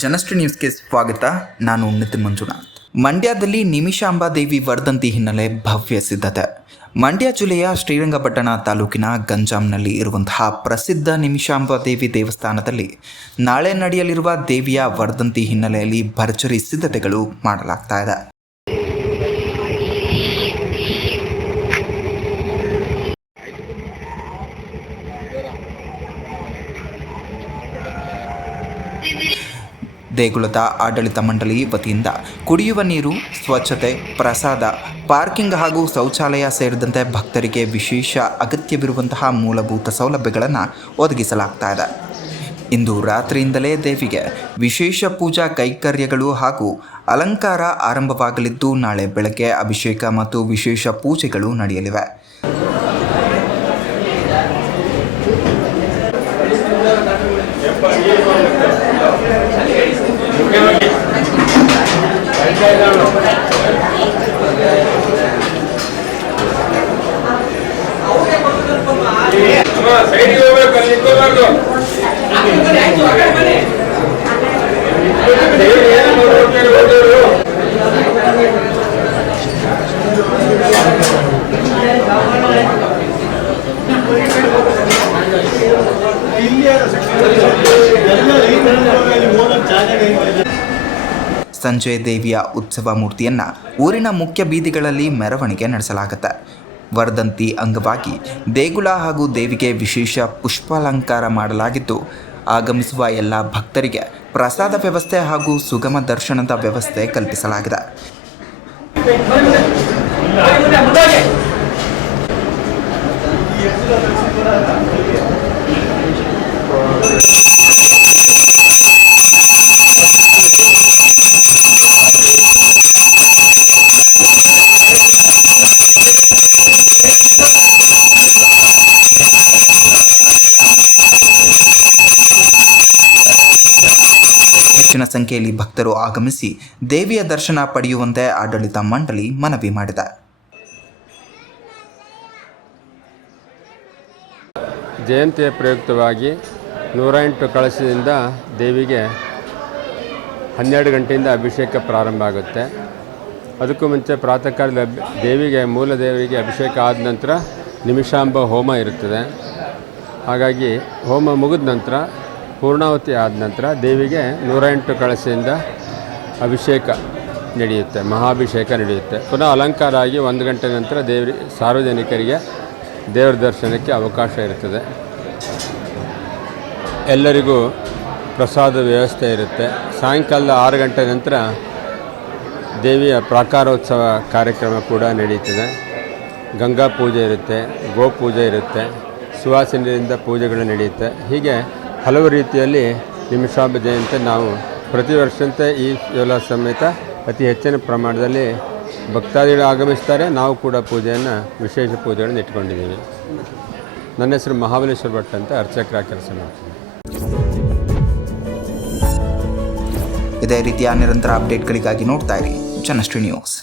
ಜನಶ್ರೀ ನ್ಯೂಸ್ಗೆ ಸ್ವಾಗತ. ನಾನು ನಿತಿನ್ ಮಂಜುನಾಥ್. ಮಂಡ್ಯದಲ್ಲಿ ನಿಮಿಷಾಂಬಾದೇವಿ ವರ್ಧಂತಿ ಹಿನ್ನೆಲೆ ಭವ್ಯ ಸಿದ್ಧತೆ. ಮಂಡ್ಯ ಜಿಲ್ಲೆಯ ಶ್ರೀರಂಗಪಟ್ಟಣ ತಾಲೂಕಿನ ಗಂಜಾಂನಲ್ಲಿ ಇರುವಂತಹ ಪ್ರಸಿದ್ಧ ನಿಮಿಷಾಂಬಾದೇವಿ ದೇವಸ್ಥಾನದಲ್ಲಿ ನಾಳೆ ನಡೆಯಲಿರುವ ದೇವಿಯ ವರ್ಧಂತಿ ಹಿನ್ನೆಲೆಯಲ್ಲಿ ಭರ್ಜರಿ ಸಿದ್ಧತೆಗಳು ಮಾಡಲಾಗ್ತಾ ಇದೆ. ದೇಗುಲದ ಆಡಳಿತ ಮಂಡಳಿ ವತಿಯಿಂದ ಕುಡಿಯುವ ನೀರು, ಸ್ವಚ್ಛತೆ, ಪ್ರಸಾದ, ಪಾರ್ಕಿಂಗ್ ಹಾಗೂ ಶೌಚಾಲಯ ಸೇರಿದಂತೆ ಭಕ್ತರಿಗೆ ವಿಶೇಷ ಅಗತ್ಯವಿರುವಂತಹ ಮೂಲಭೂತ ಸೌಲಭ್ಯಗಳನ್ನು ಒದಗಿಸಲಾಗ್ತಾ ಇದೆ. ಇಂದು ರಾತ್ರಿಯಿಂದಲೇ ದೇವಿಗೆ ವಿಶೇಷ ಪೂಜಾ ಕೈಂಕರ್ಯಗಳು ಹಾಗೂ ಅಲಂಕಾರ ಆರಂಭವಾಗಲಿದ್ದು, ನಾಳೆ ಬೆಳಗ್ಗೆ ಅಭಿಷೇಕ ಮತ್ತು ವಿಶೇಷ ಪೂಜೆಗಳು ನಡೆಯಲಿವೆ. ಸಂಜೆ ದೇವಿಯ ಉತ್ಸವ ಮೂರ್ತಿಯನ್ನು ಊರಿನ ಮುಖ್ಯ ಬೀದಿಗಳಲ್ಲಿ ಮೆರವಣಿಗೆ ನಡೆಸಲಾಗುತ್ತೆ. ವರ್ಧಂತಿ ಅಂಗವಾಗಿ ದೇಗುಲ ಹಾಗೂ ದೇವಿಗೆ ವಿಶೇಷ ಪುಷ್ಪಾಲಂಕಾರ ಮಾಡಲಾಗಿದ್ದು, ಆಗಮಿಸುವ ಎಲ್ಲ ಭಕ್ತರಿಗೆ ಪ್ರಸಾದ ವ್ಯವಸ್ಥೆ ಹಾಗೂ ಸುಗಮ ದರ್ಶನದ ವ್ಯವಸ್ಥೆ ಕಲ್ಪಿಸಲಾಗಿದೆ. ಹೆಚ್ಚಿನ ಸಂಖ್ಯೆಯಲ್ಲಿ ಭಕ್ತರು ಆಗಮಿಸಿ ದೇವಿಯ ದರ್ಶನ ಪಡೆಯುವಂತೆ ಆಡಳಿತ ಮಂಡಳಿ ಮನವಿ ಮಾಡಿದೆ. ಜಯಂತಿಯ ಪ್ರಯುಕ್ತವಾಗಿ 108 ಕಳಶದಿಂದ ದೇವಿಗೆ 12 ಗಂಟೆಯಿಂದ ಅಭಿಷೇಕ ಪ್ರಾರಂಭ ಆಗುತ್ತೆ. ಅದಕ್ಕೂ ಮುಂಚೆ ಪ್ರಾತಃ ಕಾಲದ ದೇವಿಗೆ ಮೂಲ ದೇವಿಗೆ ಅಭಿಷೇಕ ಆದ ನಂತರ ನಿಮಿಷಾಂಬ ಹೋಮ ಇರುತ್ತದೆ. ಹಾಗಾಗಿ ಹೋಮ ಮುಗಿದ ನಂತರ ಪೂರ್ಣಾವತಿ ಆದ ನಂತರ ದೇವಿಗೆ 108 ಕಳಶದಿಂದ ಅಭಿಷೇಕ ನಡೆಯುತ್ತೆ, ಮಹಾಭಿಷೇಕ ನಡೆಯುತ್ತೆ. ಪುನಃ ಅಲಂಕಾರ ಆಗಿ 1 ಗಂಟೆ ನಂತರ ಸಾರ್ವಜನಿಕರಿಗೆ ದೇವರ ದರ್ಶನಕ್ಕೆ ಅವಕಾಶ ಇರುತ್ತದೆ. ಎಲ್ಲರಿಗೂ ಪ್ರಸಾದ ವ್ಯವಸ್ಥೆ ಇರುತ್ತೆ. ಸಾಯಂಕಾಲ 6 ಗಂಟೆ ನಂತರ ದೇವಿಯ ಪ್ರಾಕಾರೋತ್ಸವ ಕಾರ್ಯಕ್ರಮ ಕೂಡ ನಡೆಯುತ್ತದೆ. ಗಂಗಾ ಪೂಜೆ ಇರುತ್ತೆ, ಗೋಪೂಜೆ ಇರುತ್ತೆ, ಸುವಾಸಿನಿಯಿಂದ ಪೂಜೆಗಳು ನಡೆಯುತ್ತೆ. ಹೀಗೆ ಹಲವು ರೀತಿಯಲ್ಲಿ ನಿಮಿಷಾಂಬ ಜಯಂತಿ ನಾವು ಪ್ರತಿ ವರ್ಷದಂತೆ ಈ ಎಲ್ಲ ಸಮೇತ ಅತಿ ಹೆಚ್ಚಿನ ಪ್ರಮಾಣದಲ್ಲಿ ಭಕ್ತಾದಿಗಳು ಆಗಮಿಸ್ತಾರೆ. ನಾವು ಕೂಡ ಪೂಜೆಯನ್ನು ವಿಶೇಷ ಪೂಜೆಗಳನ್ನು ಇಟ್ಕೊಂಡಿದ್ದೀವಿ. ನನ್ನ ಹೆಸರು ಮಹಾಬಲೇಶ್ವರ ಭಟ್ ಅಂತ, ಅರ್ಚಕರಾಗಿ ಕೆಲಸ ಮಾಡ್ತೀನಿ. ಇದೇ ರೀತಿಯ ನಿರಂತರ ಅಪ್ಡೇಟ್ಗಳಿಗಾಗಿ ನೋಡ್ತಾ ಇರಿ ಜನಶ್ರೀ ನ್ಯೂಸ್.